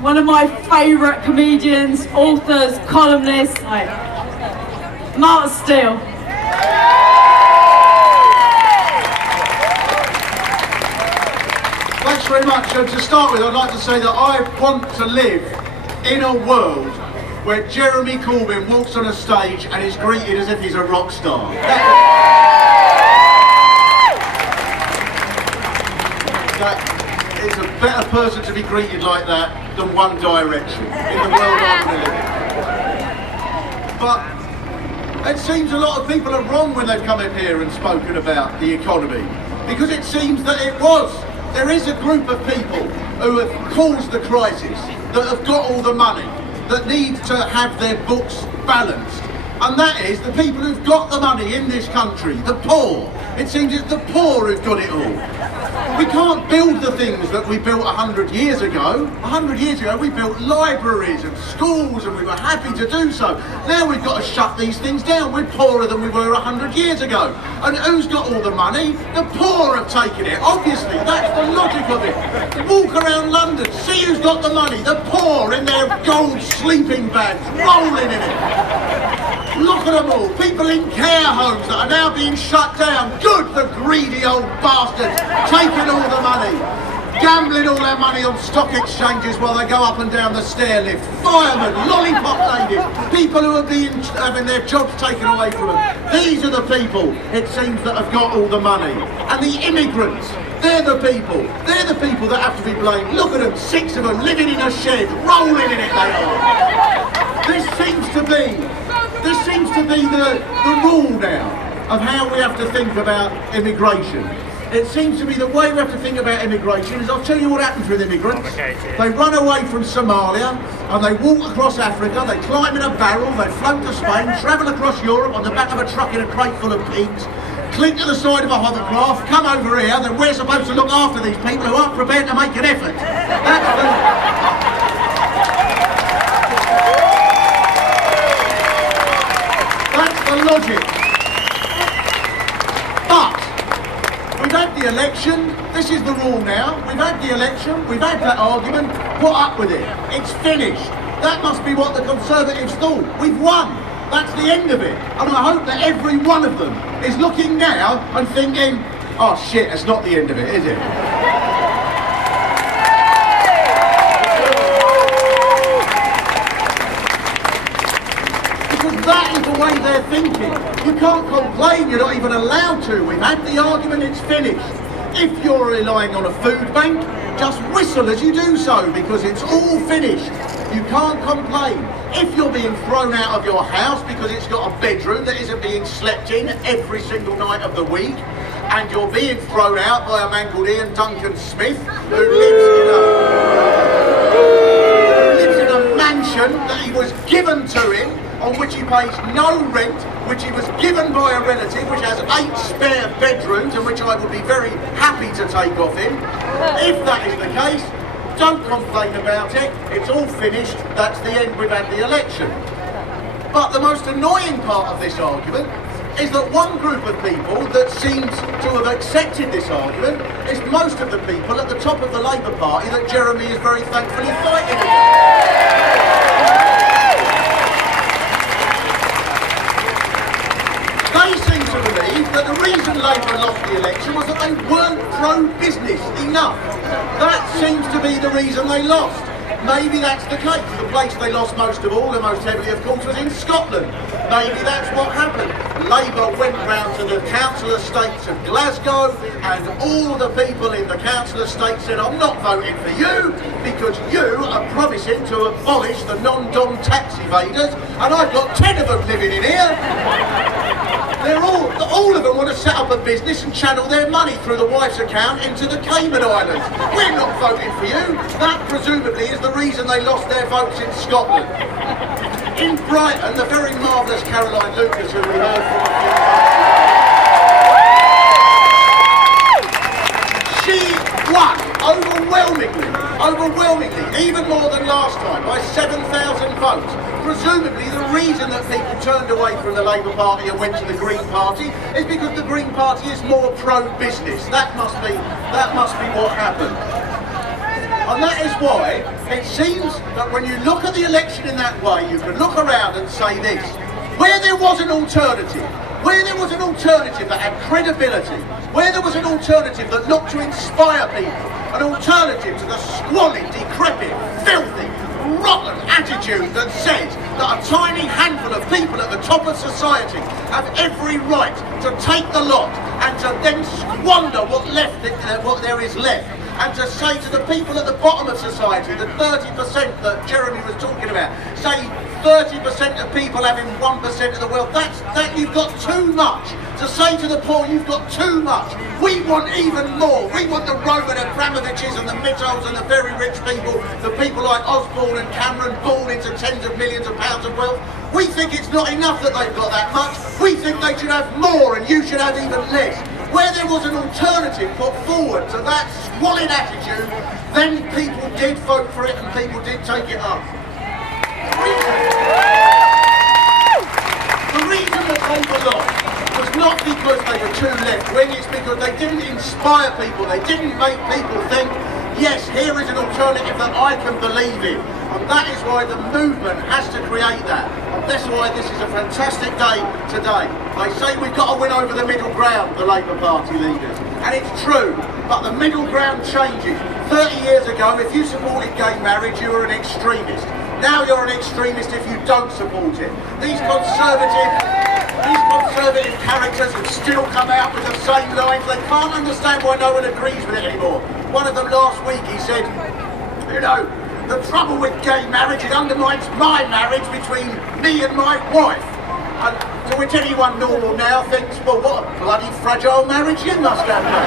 one of my favourite comedians, authors, columnists, Mark Steele. Thanks very much. To start with, I'd like to say that I want to live in a world where Jeremy Corbyn walks on a stage and is greeted as if he's a rock star. That is a better person to be greeted like that than One Direction in the world I'm going to live in. But it seems a lot of people are wrong when they've come in here and spoken about the economy, because it seems that there is a group of people who have caused the crisis, that have got all the money, that need to have their books balanced. And that is the people who've got the money in this country, the poor. It seems it's the poor who've got it all. We can't build the things that we built 100 years ago. 100 years ago we built libraries and schools and we were happy to do so. Now we've got to shut these things down. We're poorer than we were 100 years ago. And who's got all the money? The poor have taken it. Obviously, that's the logic of it. Walk around London, see who's got the money. The poor in their gold sleeping bags, rolling in it. Look at them all, people in care homes that are now being shut down. Good, the greedy old bastards, taking all the money, gambling all their money on stock exchanges while they go up and down the stair lift. Firemen, lollipop ladies, people who are having their jobs taken away from them. These are the people, it seems, that have got all the money. And the immigrants, they're the people that have to be blamed. Look at them, 6 of them living in a shed, rolling in it they are. This seems to be the rule now of how we have to think about immigration. It seems to be the way we have to think about immigration is, I'll tell you what happens with immigrants. They run away from Somalia and they walk across Africa, they climb in a barrel, they float to Spain, travel across Europe on the back of a truck in a crate full of pigs, clink to the side of a hovercraft, come over here, then we're supposed to look after these people who aren't prepared to make an effort. That's the logic. But we've had the election, this is the rule now, we've had the election, we've had that argument, put up with it, it's finished. That must be what the Conservatives thought. We've won, that's the end of it. And I hope that every one of them is looking now and thinking, oh shit, that's not the end of it, is it? Because that is the way they're thinking. You can't complain, you're not even allowed to. We've had the argument, it's finished. If you're relying on a food bank, just whistle as you do so, because it's all finished. You can't complain. If you're being thrown out of your house because it's got a bedroom that isn't being slept in every single night of the week, and you're being thrown out by a man called Ian Duncan Smith, who lives in a mansion that he was given to him, on which he pays no rent, which he was given by a relative, which has 8 spare bedrooms, and which I would be very happy to take off him. If that is the case, don't complain about it, it's all finished, that's the end, we've had the election. But the most annoying part of this argument is that one group of people that seems to have accepted this argument is most of the people at the top of the Labour Party that Jeremy is very thankfully fighting against. They seem to believe that the reason Labour lost the election was that they weren't pro-business enough. That seems to be the reason they lost. Maybe that's the case. The place they lost most of all, and most heavily of course, was in Scotland. Maybe that's what happened. Labour went round to the council estates of Glasgow, and all the people in the council estate said, I'm not voting for you because you are promising to abolish the non-dom tax evaders, and I've got 10 of them living in here. They're all of them want to set up a business and channel their money through the wife's account into the Cayman Islands. We're not voting for you. That presumably is the reason they lost their votes in Scotland. In Brighton, the very marvellous Caroline Lucas, who we heard from she won overwhelmingly, even more than last time, by 7,000 votes. Presumably the reason that people turned away from the Labour Party and went to the Green Party is because the Green Party is more pro-business. That must be what happened. And that is why it seems that when you look at the election in that way, you can look around and say this: where there was an alternative, that had credibility, where there was an alternative that looked to inspire people, an alternative to the squalid, decrepit, filthy, rotten attitude that says that a tiny handful of people at the top of society have every right to take the lot and to then squander what there is left, and to say to the people at the bottom of society, the 30% that Jeremy was talking about, say 30% of people having 1% of the wealth, that you've got too much. To say to the poor, you've got too much. We want even more. We want the Roman Abramoviches and the Mittells and the very rich people, the people like Osborne and Cameron, born into tens of millions of pounds of wealth. We think it's not enough that they've got that much. We think they should have more and you should have even less. Where there was an alternative put forward to that squalid attitude, then people did vote for it and people did take it up. The reason that they were lost was not because they were too left-wing, it's because they didn't inspire people, they didn't make people think, yes, here is an alternative that I can believe in. And that is why the movement has to create that. And that's why this is a fantastic day today. They say we've got to win over the middle ground, the Labour Party leaders. And it's true, but the middle ground changes. 30 years ago, if you supported gay marriage, you were an extremist. Now you're an extremist if you don't support it. These conservative characters have still come out with the same lines. They can't understand why no one agrees with it anymore. One of them last week, he said, you know, the trouble with gay marriage, it undermines my marriage between me and my wife. And to which anyone normal now thinks, well, what a bloody fragile marriage you must have now.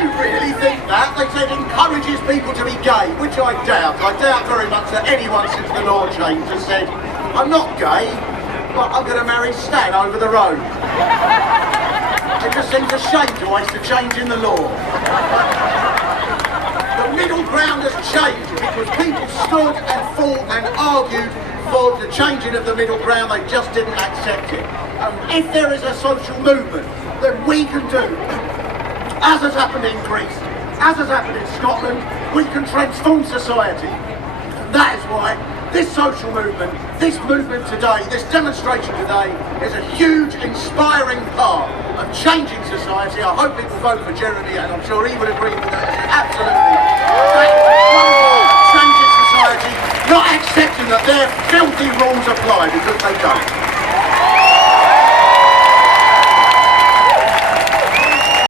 You really think that? They said it encourages people to be gay, which I doubt. I doubt very much that anyone since the law change has said, I'm not gay, but I'm going to marry Stan over the road. It just seems a shame to waste a change in the law. The middle ground has changed because people stood and fought and argued for the changing of the middle ground. They just didn't accept it. If there is a social movement that we can do, as has happened in Greece, as has happened in Scotland, we can transform society. And that is why this social movement, this movement today, this demonstration today is a huge, inspiring part of changing society. I hope people vote for Jeremy, and I'm sure he would agree with that. Absolutely. Changing society, not accepting that their filthy rules apply, because they don't.